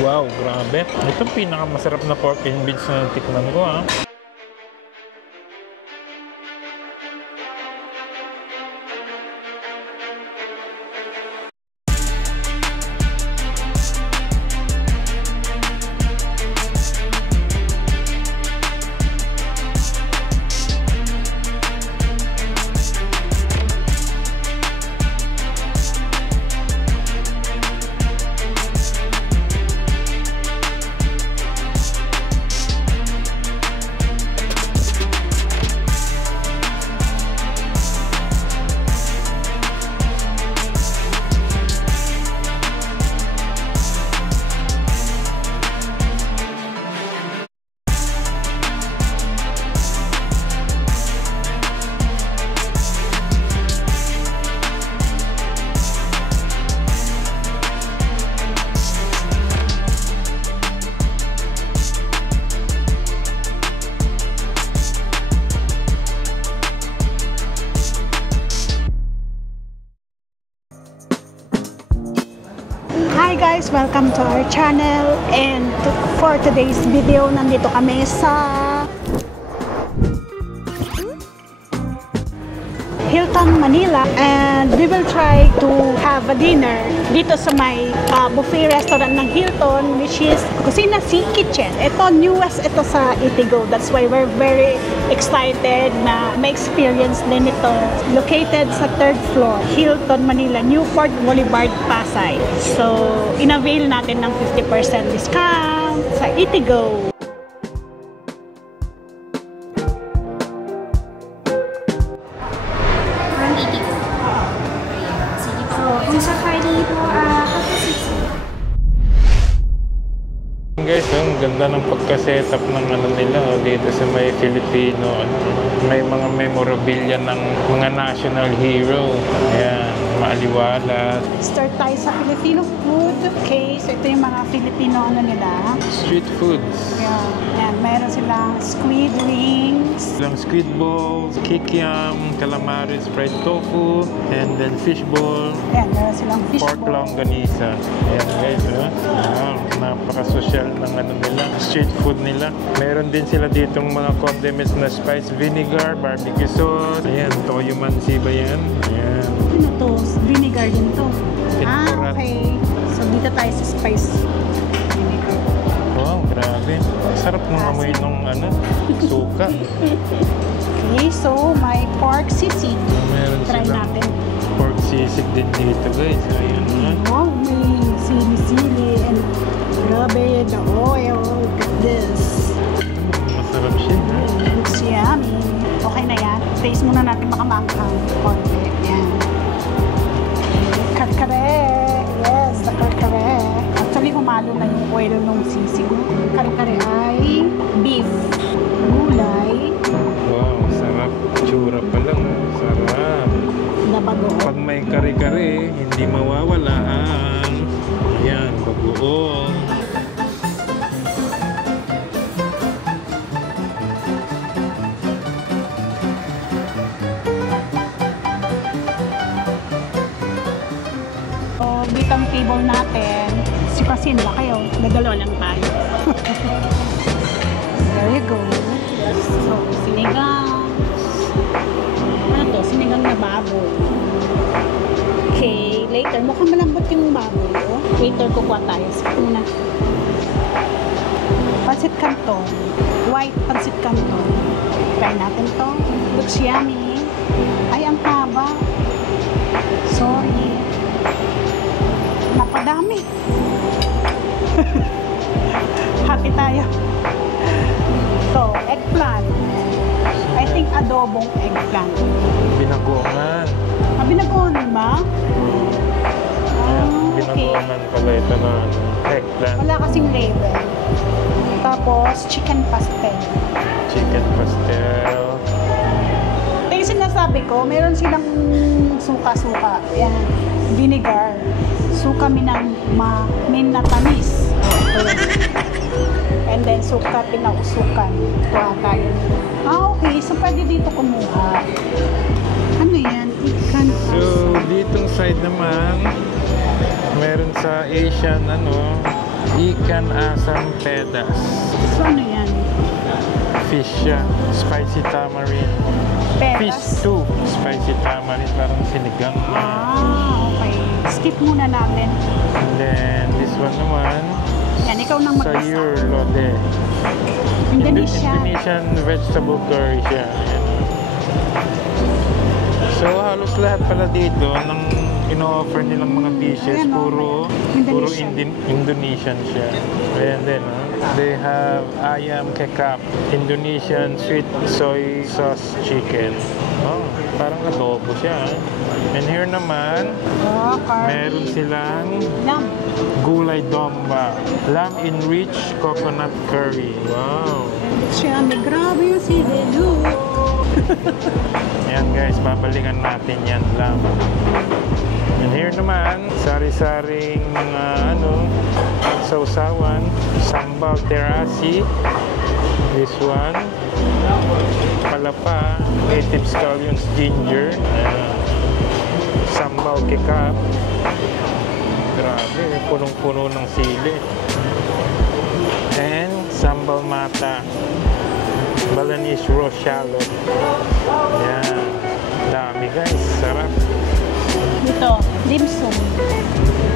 Wow, grabe. Ito pinakamasarap na pork and beans na tikman ko, ha. Hi guys! Welcome to our channel, and for today's video, nandito kami sa Hilton, Manila, and we will try to have a dinner dito sa may buffet restaurant ng Hilton, which is Kusina Sea Kitchen. Ito, newest ito sa Itigo. That's why we're very excited na may experience din ito. Located sa 3rd floor, Hilton, Manila, Newport Boulevard, Pasay. So, in-avail natin ng 50% discount sa Itigo. Guys, ang ganda ng pagka-setup ng ano nila dito sa may Filipino. May mga memorabilia ng mga national hero. Ayan, maaliwalas. Start tayo sa Filipino food. Okay, so ito yung mga Filipino ano nila. Street foods. Yeah. Ayan, meron silang squid wings. Silang squid balls, kikiam, calamaris, fried tofu, and then fish ball. Ayan, meron silang fish pork ball. longganisa. Ayan guys, wow, napaka-social ng ano nila, street food nila. Meron din sila ditong mga condiments na spice vinegar, barbecue sauce. Ayan, toyo mansi ba yan? Ayan. Ano to? Vinegar din to. Tempura. Okay. So, dito tayo sa spice vinegar. Wow, grabe. Sarap ng amoy ng ano, suka. Okay, so may pork sisig. Meron Try silang natin. pork sisig din dito guys. Ayan na. Wow, may sili-sili and grabe, the oil. Look at this. Masarap siya. Looks yummy. Okay na yan. Taste muna natin makamanghang konti. Yan. Kare-kare. Yes, the kare-kare. Actually, humalo na yung oil ng sisig. Kare-kare ay beef. Gulay. Wow, sarap. Tsura pa lang. Sarap. Na bagoong. Pag may kare-kare, hindi mawawala ang yan, bagoong. So, dito ang table natin. Kasi nila kayo, nagalaw lang tayo. There you go. So, sinigang. Ano to? Sinigang na baboy. Okay, later. Mukhang malambot yung baboy. Oh. Later, kukuha tayo. Sige muna. Pancit Canton. White Pancit Canton. Try natin to. Looks yummy. Ay, ang haba. Sorry. Napadami. Happy tayo. So, eggplant. I think adobong eggplant. Binagoongan. Binagoongan ba? Okay. Binagoongan pala ito na eggplant. Wala kasing label. Tapos, chicken pastel. Chicken pastel. Ito yung sinasabi ko, meron silang suka-suka. Yan. Vinegar. Suka minatamis. And then suka pinausukan. Ito ata yun. Okay. So, pwede dito kumuha. Ano yan? Ikan So, ditong side naman, meron sa Asian, Ikan asam pedas. So, ano yan? Fish siya. Spicy tamarind. Fish Pedas? stew. Spicy tamarind. Parang sinigang na. Okay. Skip muna natin. And then, this one naman. Yan, ikaw nang mag-isa. Sayur lode. Indonesia. Indonesian vegetable curry siya. Ayan. So, halos lahat pala dito ng ino-offer nilang mga dishes, Ayan, puro Indonesian. Indonesian siya. Ayan din, they have ayam kekap, Indonesian sweet soy sauce chicken. Oh, parang adobo siya. And here naman, Oh, curry. meron silang Lamb. gulay domba, lamb enriched coconut curry. Wow! Siya, may grabe yung si Lelu. Ayan guys, babalikan natin yan lang. And here naman, sari-saring mga sausawan, sambal terasi. This one, palapa, native scallions ginger, sambal kekap. Grabe, punong-puno ng sili. And sambal mata, Balinese raw shallot. Yan. Dami guys. Sarap. Dito, dim sum.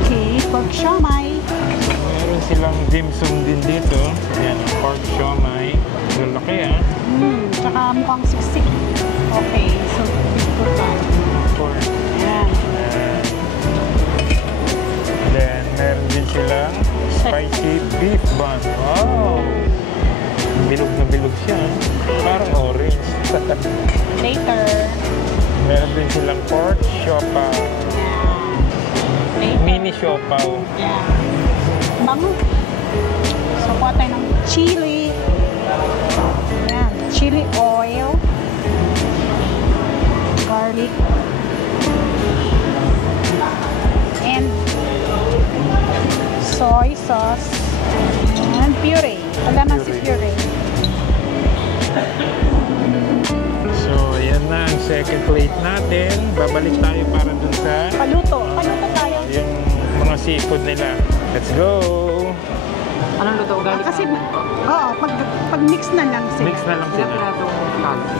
Okay, pork siomai. Meron silang dim sum din dito. Yan. Pork siomai. Lalaki Tsaka mukhang siksik. Okay, so dito tayo. Pork. Ayan. Yan. Then, meron din silang spicy beef bun. Wow! Bilog na bilog siya. Parang orange. Later. Meron din silang pork siopaw. Later. Mini siopaw. Yeah. Bango. So, kuha tayo ng chili. Ayan. Chili oil. Garlic. And soy sauce. And puree. Kalamansi puree. So, ayan na ang second plate natin. Babalik tayo para dun sa Paluto. Paluto tayo. yung mga seafood nila. Let's go! Anong luto? Galing Kasi, oo, pag mix na lang sila. Mix na lang Ilang sila. piratong kanin?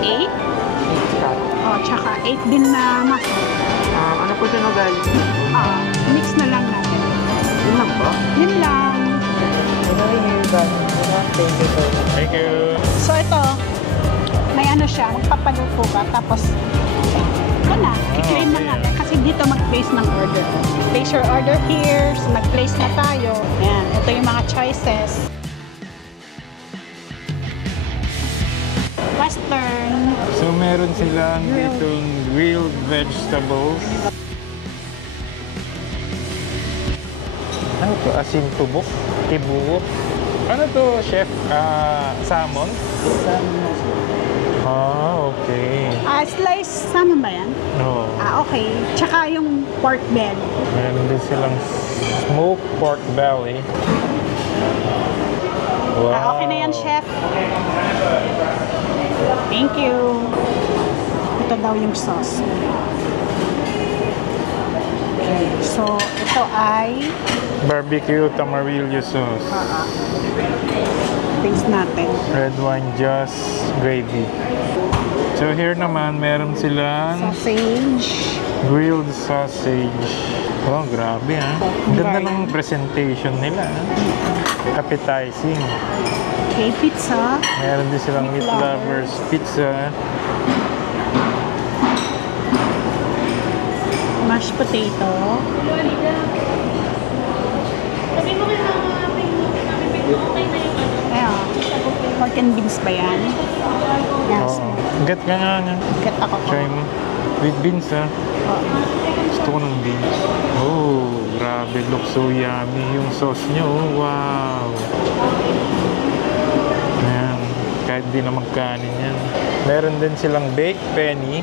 8? Kanin. Oh, tsaka 8 din na maso. Ano po siya no guys? Mix na lang natin. Yun lang ba? Yun lang. Thank you so much. Thank you! So ito, may ano siya, magpapaluto ka, tapos ito na, i-claim na okay. natin. Kasi dito mag-place ng order. Place your order here, so nag-place na tayo. Ayan, ito yung mga choices. Western. So, meron silang ditong grilled vegetables. Ano to? Asin tubok? Tibuok? Ano to, chef? Salmon? Ah, okay. Slice salmon ba yan? No. Okay. Tsaka yung pork belly. Meron din silang smoked pork belly. Wow. Okay na yan, chef. Thank you. Ito daw yung sauce. Okay. So, ito ay Barbecue tamarillo sauce. taste natin. Red wine just gravy. So here naman, meron silang Sausage. grilled sausage. Oh, grabe ha. Ang ganda ng presentation nila. Appetizing. Okay, pizza. Meron din silang meat lovers pizza. Mashed potato. Ayan. Pork and beans ba yan? Yes. Oo. Get ka nga nga. Get ako ko. Try mo. With beans ha. Gusto ko ng beans. Oh, grabe. Look so yummy. Yung sauce nyo. Oh, wow. Ayan. Kahit di na magkanin yan. Meron din silang baked penny.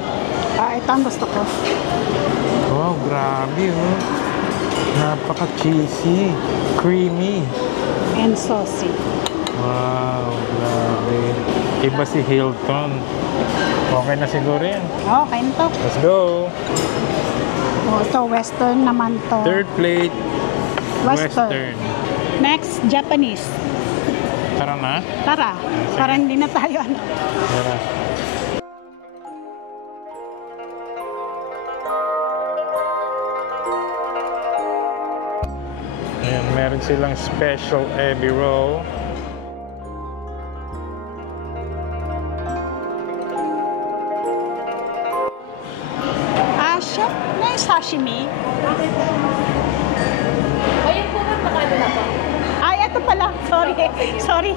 Ito ang gusto ko. Wow, grabe oh. Napaka-cheesy. Creamy. And saucy. Wow, grabe. Iba si Hilton. Okay na siguro yan. Okay na to. Let's go. Ito, western naman to. Third plate. Western. Next, Japanese. Tara na. Tara, para hindi na tayo ano. Tara. Ayan, meron silang special ebi roll. Chef, na sashimi. Ayun po ma'am, makano na po? Ay, ito pala. Sorry. Sorry.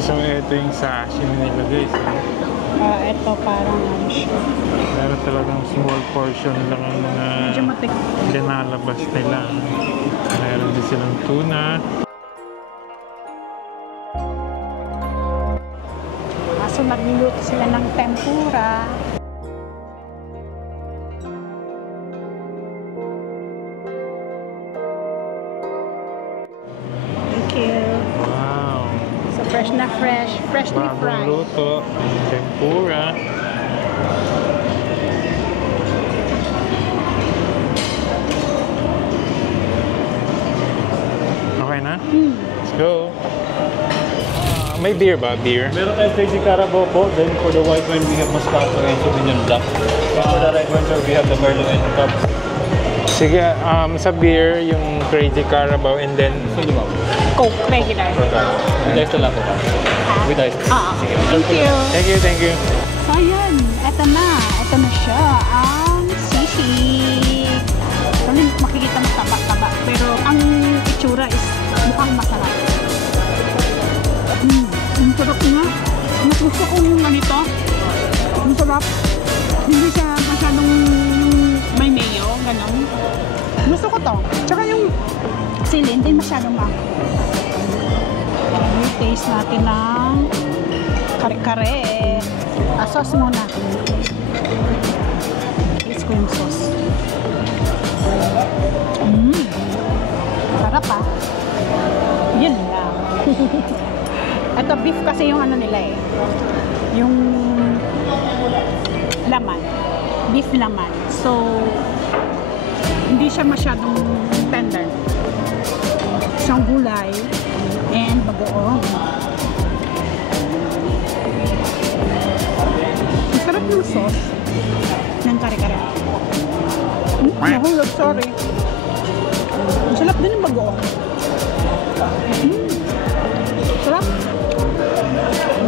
So, ito yung sashimi nila guys. Ito parang ano siya. Pero talagang small portion lang ang Medyo matik. linalabas nila. Meron din silang tuna. So, nagluluto sila ng tempura. Thank you. Wow! So, fresh na fresh. Freshly Bagong fried. luto. Tempura. Okay na? Let's go. May beer ba? Beer? Meron tayong Crazy Carabao po. Then for the white wine, we have Moscato and Sauvignon Blanc. And for the red wine, sir, we have the Merlot and the Cab. Sige, sa beer, yung Crazy Carabao and then Sige ma'am. Coke regular. With ice na lang po. With ice. Thank you. Thank you, thank you. So, ayan. Ito na. Ito na siya. Ang sisig. So, makikita mo taba-taba. Pero, ang itsura is mukhang masarap. Ang sarap nga. Mas gusto kong ganito. Ang sarap. Hindi siya masyadong may mayo. Ganon. Gusto ko to. Tsaka yung sili, hindi masyadong taste natin ng kare-kare. Sauce muna. Taste ko yung sauce. Sarap ah. Yun lang. Ito beef kasi yung ano nila eh. Yung laman. Beef laman. So, hindi siya masyadong tender. Isang gulay and bagoong. Ang sarap ng sauce ng kare-kare. Nahulog, sorry. Ang sarap din ng bagoong. Sarap.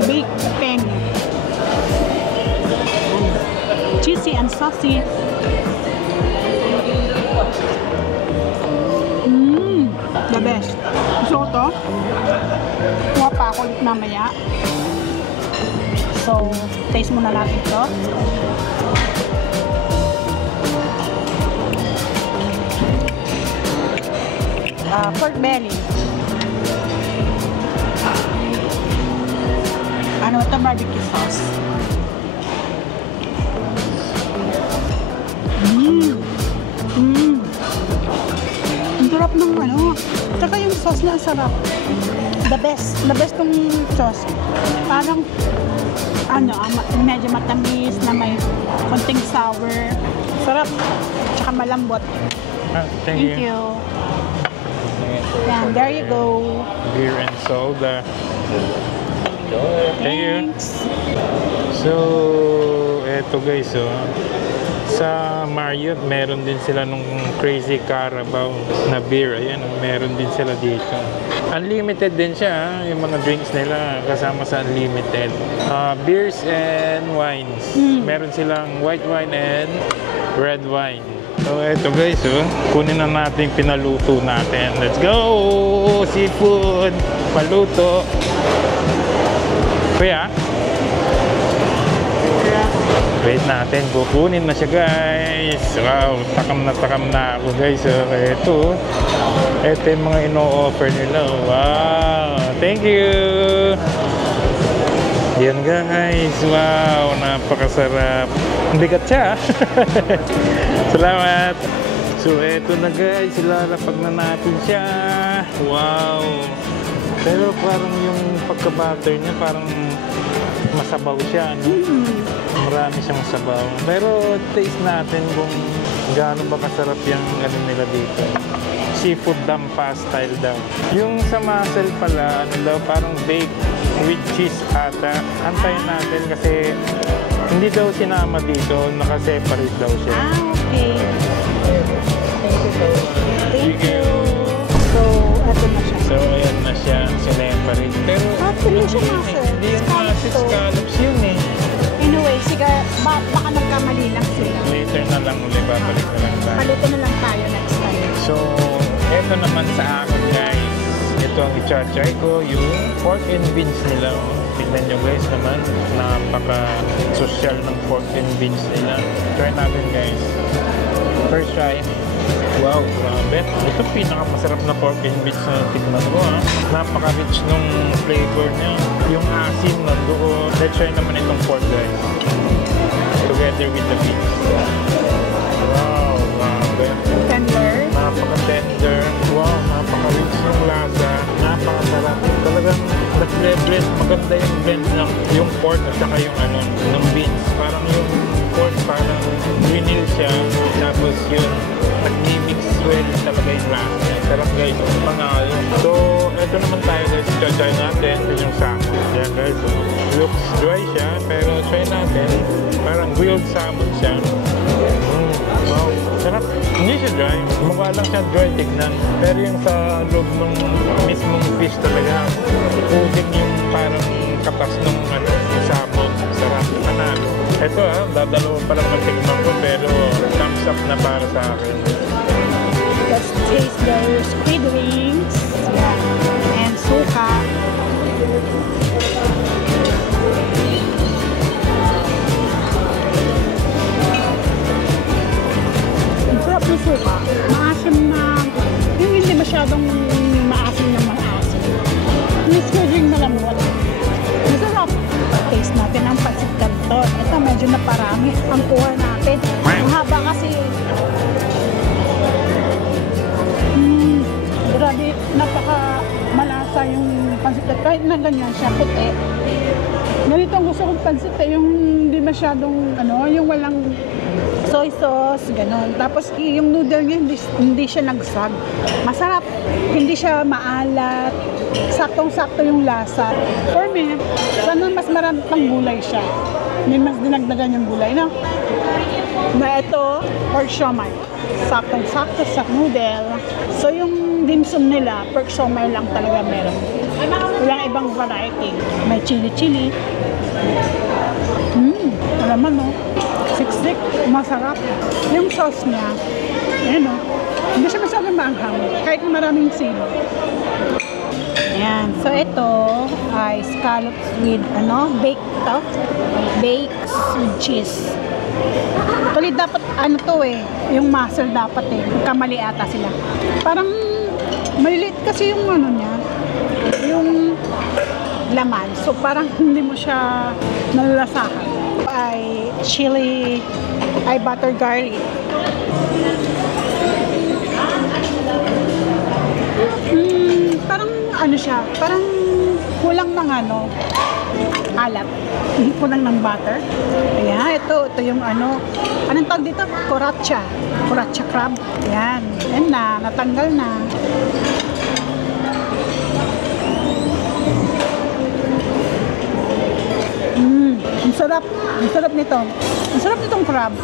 Baked penne. Cheesy and saucy. The best. Gusto ko to. Kuha pa ako ulit mamaya. So, taste muna natin to. Pork belly. Ano ito? Barbecue sauce. Ang sarap ng ano. Tsaka yung sauce na ang sarap. The best. The best tong sauce. Parang ano, medyo matamis na may konting sour. Sarap. Tsaka malambot. Thank you. Yan, there you go. Beer and soda. Thank you. Thanks. So, eto guys, sa Marriott, meron din sila nung Crazy Carabao na beer. Ayan, meron din sila dito. Unlimited din siya, yung mga drinks nila kasama sa unlimited. Beers and wines. Meron silang white wine and red wine. So, eto guys, kunin na natin yung pinaluto natin. Let's go! Seafood! Paluto! Kuya? Wait natin, kukunin na siya guys. Wow, takam na ako guys. Ito yung mga ino-offer nila. Wow, thank you. Yan guys, wow, napakasarap. Bigat siya. Salamat. So eto na guys, ilalapag na natin siya. Wow. Pero parang yung pagka-butter niya parang masabaw siya, no? Marami siyang sabaw. Pero taste natin kung gaano ba kasarap yung ano nila dito. Seafood dampa style daw. Yung sa mussel pala, ano daw, parang baked with cheese ata. Antayin natin kasi hindi daw sinama dito, naka-separate daw siya. Okay. Thank you. So, eto na siya. So, ayan na siya, sineparate. Pero, Actually, siya mussel. hindi yung mussel, scallops yun eh. Anyway, sige, baka nagkamali lang sila. Later na lang uli, babalik na lang tayo. Paluto na lang tayo next time. So, eto naman sa akin guys. Ito ang i-try ko, yung pork and beans nila. Oh. Tignan nyo guys naman, napaka-social ng pork and beans nila. Try natin guys. First try. Wow, grabe. Ito pinakamasarap na pork and beans na tignan ko ha. Napaka-rich nung flavor niya. Yung asim nandoon. Let's try naman itong pork guys. Together with the beans. Wow, grabe. Tender. Napaka-tender. Wow, napaka-rich yung lasa. Napakasarap. Talagang nag-blend. Maganda yung blend ng yung pork at saka yung ano, ng beans. Parang yung pork parang grinil siya. Tapos yun, nag-mix well talaga yung lasa. Sarap guys. Panalo. So, eto naman tayo guys. Try natin. Ito yung salmon. Yan guys. So, looks dry siya. Pero try natin. Parang grilled salmon siya. Wow. Sarap. Hindi siya dry. Mukha lang siya dry tignan. Pero yung sa loob ng mismong fish talaga, puting yung parang katas ng ano, salmon. Sarap. Panalo. Ito dadalawa pa lang ng tignan ko pero thumbs up na para sa akin. Let's taste the squid wings. Yeah. And suka. Ang sarap ng suka. Maasim na, yung hindi masyadong maasim na maasim. Yung squid wing na lamot. Masarap. Taste natin ang pancit canton. Ito medyo naparami ang kuha natin. Ang haba kasi. Grabe, napaka malasa yung pancit canton. Kahit na ganyan siya, puti. Ganito ang gusto kong pancit yung hindi masyadong, ano, yung walang soy sauce, ganon. Tapos yung noodle niya, hindi siya nagsag. Masarap. Hindi siya maalat. Saktong-sakto yung lasa. For me, sana mas marami pang gulay siya. Hindi mas dinagdagan yung gulay, no? Na ito, pork siomai. Saktong-sakto sa noodle. So yung dim sum nila, pork siomai lang talaga meron. Walang ibang variety. May chili-chili. Alaman, no? Siksik, masarap. Yung sauce niya, ayan, no? Hindi siya masyadong maanghang. Kahit na maraming sili. Ayan. So, ito ay scallops with, baked with cheese. Actually, dapat, yung mussel dapat kamali ata sila. Parang, maliliit kasi yung niya, yung laman. So, parang hindi mo siya nalalasahan. Ay chili, ay butter garlic. Parang siya, parang kulang ng alat. Kulang ng butter. Ayan, ito yung anong tawag dito? Koratcha crab. Ayan, natanggal na. Ang sarap nito. Ang sarap nitong crab.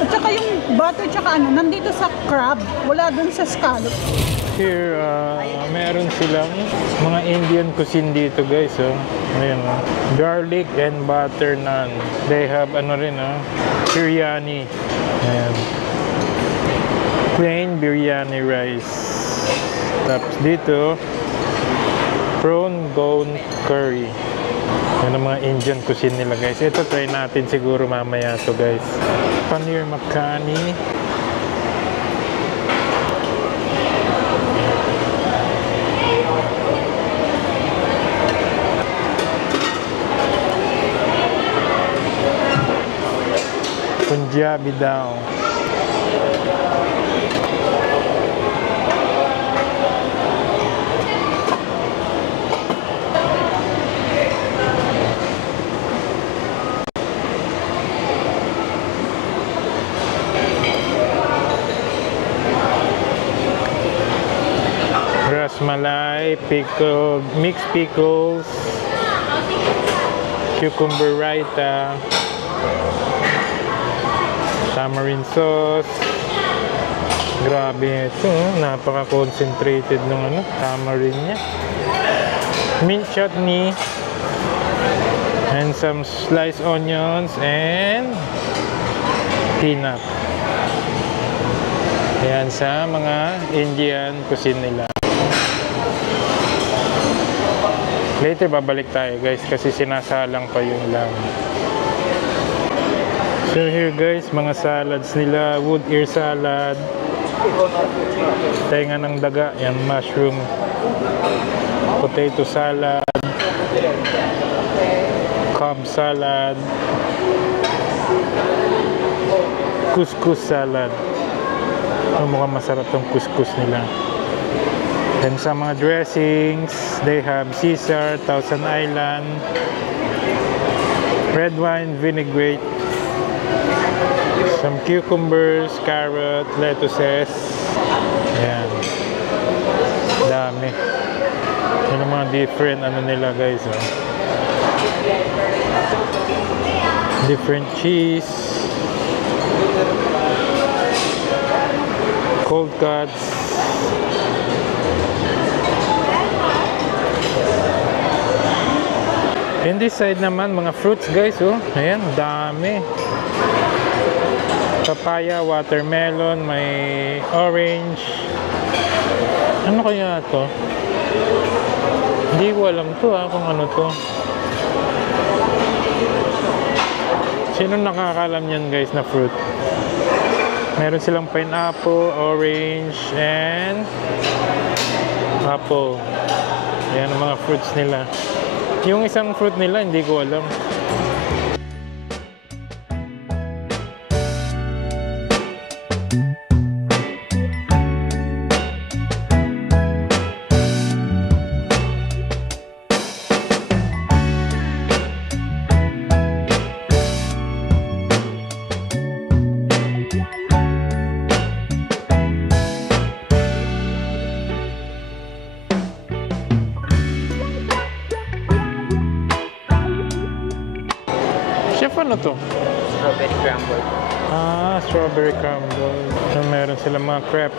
At saka yung butter, tsaka nandito sa crab. Wala dun sa scallop. Here, meron silang mga Indian cuisine dito guys. Ayan, garlic and butter naan. They have biryani. Ayan. Plain biryani rice. Tapos dito, prawn bone curry. Yan ang mga Indian cuisine nila guys. Ito try natin siguro mamaya to guys. Paneer makhani. Punjabi daw. Rasmalai, pickle, mixed pickles, cucumber raita, tamarind sauce. Grabe ito, napaka-concentrated ng tamarind niya. Mint chutney, and some sliced onions and peanut. Ayan sa mga Indian cuisine nila. Later babalik tayo guys kasi sinasalang pa yung lamb. So here guys, mga salads nila, wood ear salad, tenga ng daga, yan mushroom, potato salad, cob salad, couscous salad. Mukhang masarap tong couscous nila. Then sa mga dressings, they have Caesar, Thousand Island, red wine vinaigrette, some cucumbers, carrot, lettuces. Ayan. Dami. Yan ang mga different nila guys. Oh. Different cheese. Cold cuts. In this side naman, mga fruits guys, oh. Ayan, dami. Papaya, watermelon, may orange. Ano kaya to? Hindi ko alam to kung ano to. Sino nakakalam yan guys na fruit? Meron silang pineapple, orange, and apple. Ayan ang mga fruits nila. Yung isang fruit nila, hindi ko alam. Chef, ano to? Strawberry crumble. Ah, strawberry crumble. So, meron silang mga crepe.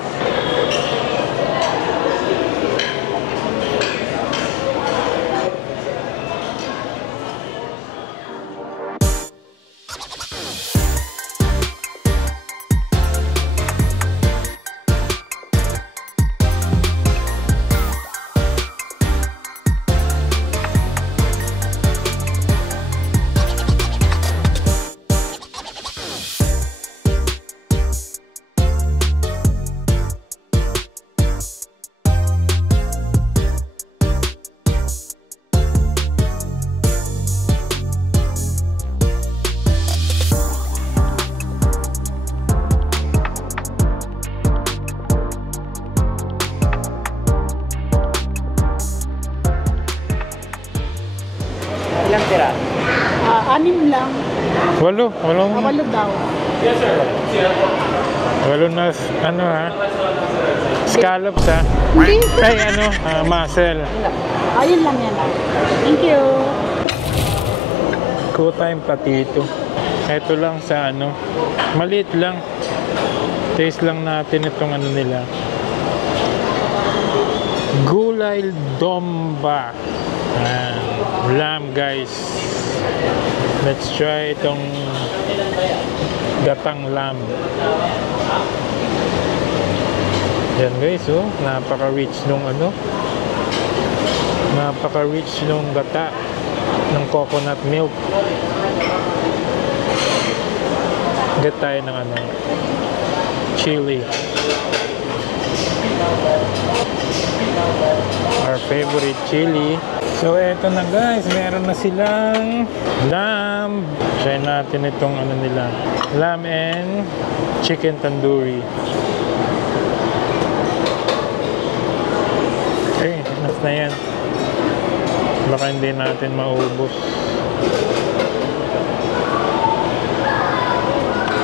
Ilang tira? 6 lang. 8. Walo daw. Walo na, scallops ha. Hindi. Ay, mussel. Ayun lang yan. Thank you. Kuha tayong patito. Ito lang sa maliit lang. Taste lang natin itong nila. Gulay domba. Lamb guys. Let's try itong gatang lamb. Yan guys, oh, napaka-rich nung napaka-rich nung gata. ng coconut milk. Get tayo ng ano, chili. Our favorite chili. So eto na guys, meron na silang lamb. Try natin itong ano nila, lamb and chicken tandoori. Okay, enough na yan. Baka hindi natin maubos.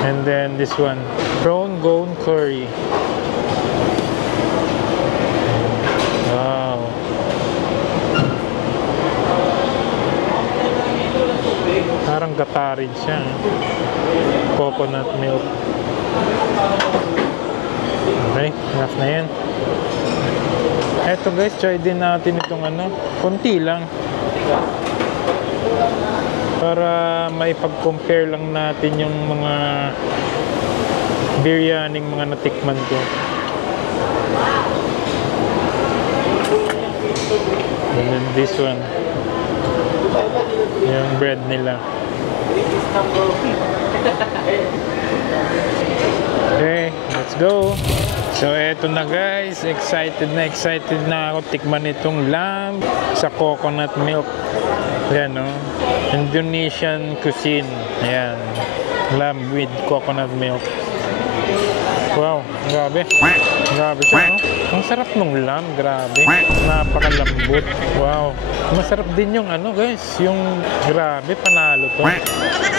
And then this one, prawn gone curry. Wow. Parang gatarid siya. Coconut milk. Okay, enough na yan. Eto guys, try din natin itong ano, konti lang. Para maipag-compare lang natin yung mga biryaning mga natikman ko. And then this one, yung bread nila. Okay, let's go. So eto na guys, excited na ako tikman itong lamb sa coconut milk. Ayan, no? Indonesian cuisine. Ayan, lamb with coconut milk. Wow, grabe. Grabe siya, no? Ang sarap nung lamb, grabe. Napakalambot. Wow. Masarap din yung ano guys, yung grabe, panalo to.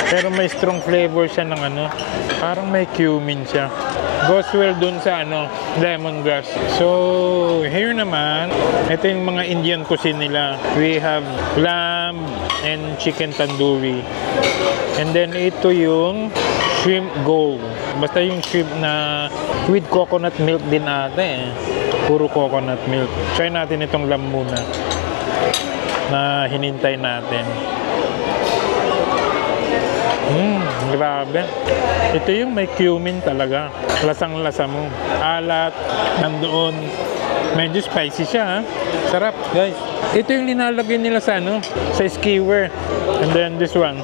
Pero may strong flavor siya ng ano, parang may cumin siya. Goes well dun sa ano, lemongrass. So, here naman, ito yung mga Indian cuisine nila. We have lamb and chicken tandoori. And then ito yung shrimp gold. Basta yung shrimp na with coconut milk din ata eh. Puro coconut milk. Try natin itong lamb muna na hinintay natin. Grabe. Ito yung may cumin talaga. Lasang-lasa mo. Alat, nandoon. Medyo spicy siya, ha? Sarap, guys. Ito yung nilalagay nila sa ano, sa skewer. And then this one.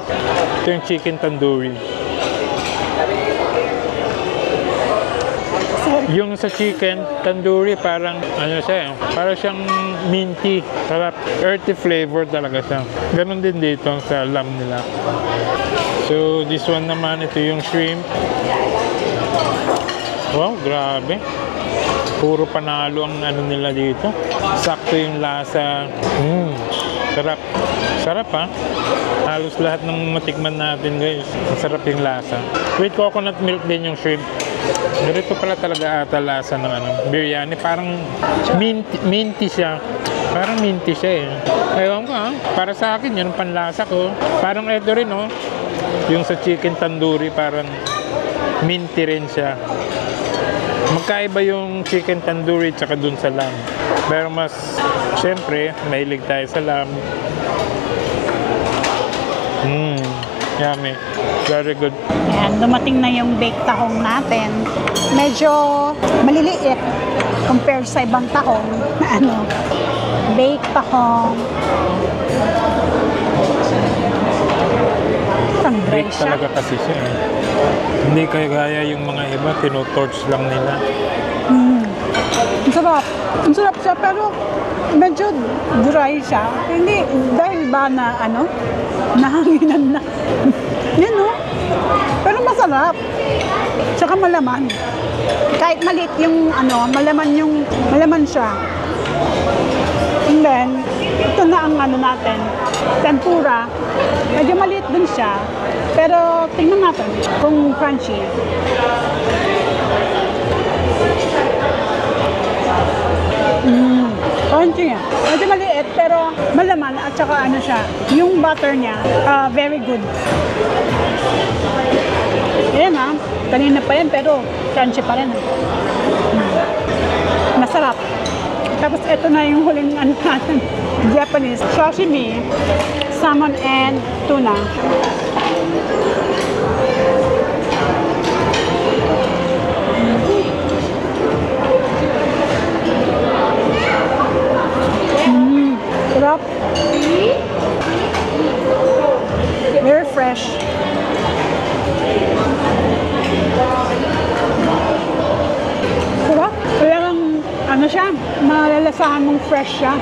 Ito yung chicken tandoori. Yung sa chicken tandoori parang ano siya, parang siyang minty. Sarap. Earthy flavor talaga siya. Ganon din dito sa lamb nila. So, this one naman, ito yung shrimp. Wow, grabe. Puro panalo ang ano nila dito. Sakto yung lasa. Sarap. Sarap, ha? Halos lahat ng matikman natin, guys. Masarap yung lasa. With coconut milk din yung shrimp. Ganito pala talaga ata lasa ng ano, biryani. Parang minty siya. Parang minty siya, eh. Ewan ko, ha? Para sa akin, yun ang panlasa ko. Parang ito rin, oh. Yung sa chicken tandoori parang minty rin siya. Magkaiba yung chicken tandoori tsaka dun sa lamb. Pero mas, syempre, mahilig tayo sa lamb. Yummy. Very good. Ayan, dumating na yung baked tahong natin. Medyo maliliit compared sa ibang tahong. Ano, baked tahong. Bake talaga kasi siya, eh. Hindi kaya gaya yung mga iba, tinotorch lang nila. Ang sarap. Ang sarap siya, pero medyo dry siya. Hindi, dahil ba na, ano, nahanginan na. Yan, no? Pero masarap. Tsaka malaman. Kahit maliit yung, ano, malaman siya. And then, ito na ang ano natin, tempura. Medyo maliit din siya. Pero tingnan natin kung crunchy. Crunchy yan. Medyo maliit pero malaman at saka ano siya. Yung butter niya, very good. Ayan, ha. Kanina pa yan pero crunchy pa rin. Masarap. Tapos ito na yung huling ano natin, Japanese sashimi, salmon and tuna. Sarap. Malalasahan mong fresh siya.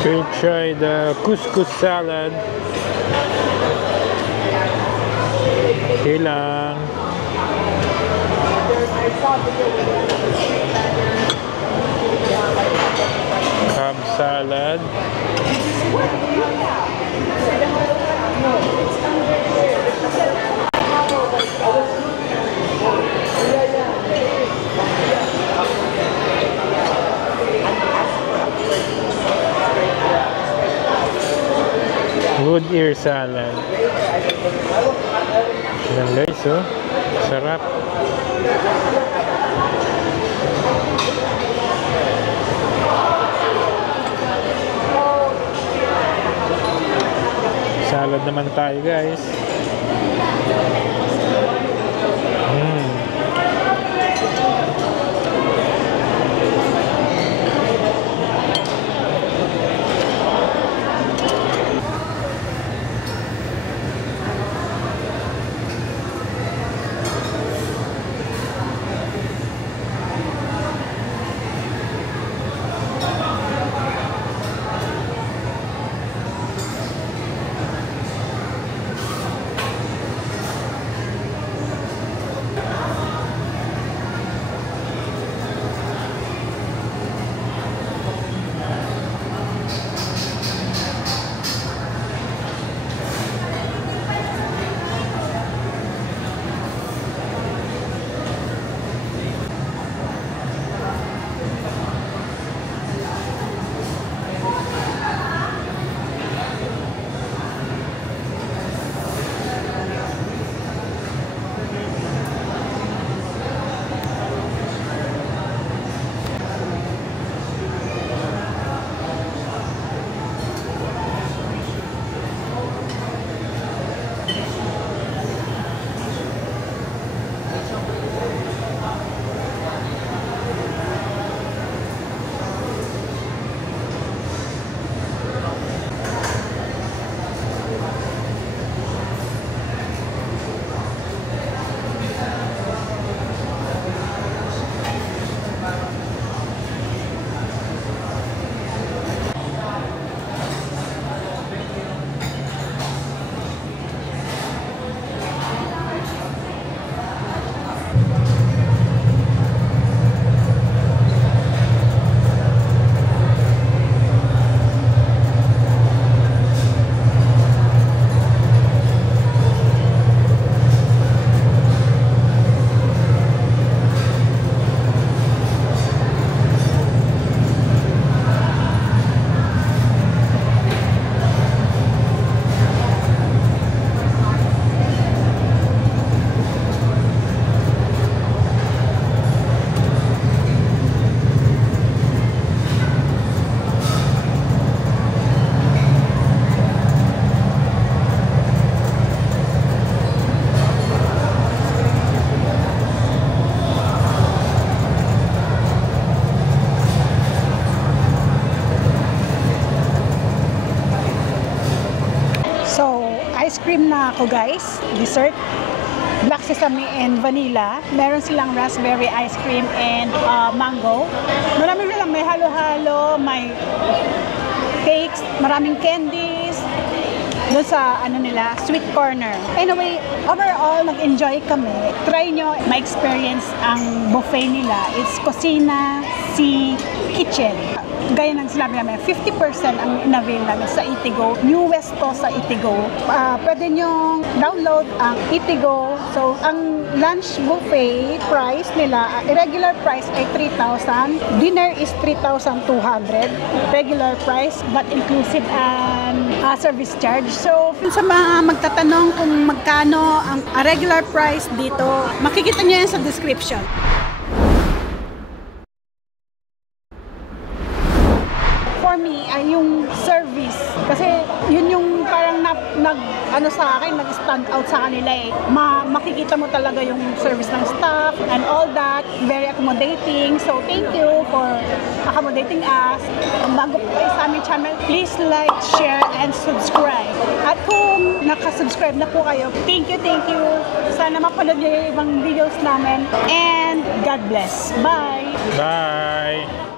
We'll try the couscous salad. Okay lang. Crab salad. Wood ear salad. Yan guys, oh. Sarap. Salad naman tayo guys. cream na ako guys, dessert. Black sesame and vanilla. Meron silang raspberry ice cream and mango. Marami lang, may halo-halo, may cakes, maraming candies. Doon sa ano nila, sweet corner. Anyway, overall, nag-enjoy kami. Try nyo, ma-experience ang buffet nila. It's Cocina Sea Kitchen. Gaya ng sinabi namin, 50% ang in-avail namin sa Eatigo. Newest to sa Eatigo. Pwede nyo download ang Eatigo. So, ang lunch buffet price nila, regular price ay 3,000. Dinner is 3,200. Regular price, but inclusive and service charge. So, sa mga magtatanong kung magkano ang regular price dito, makikita nyo yan sa description. For me, ay yung service. Kasi yun yung parang ano sa akin, nag-stand out sa kanila eh. Makikita mo talaga yung service ng staff and all that. Very accommodating. So, thank you for accommodating us. Kung bago po kayo sa aming channel, please like, share, and subscribe. At kung nakasubscribe na po kayo, thank you, thank you. Sana mapanood niyo yung ibang videos namin. And God bless. Bye! Bye!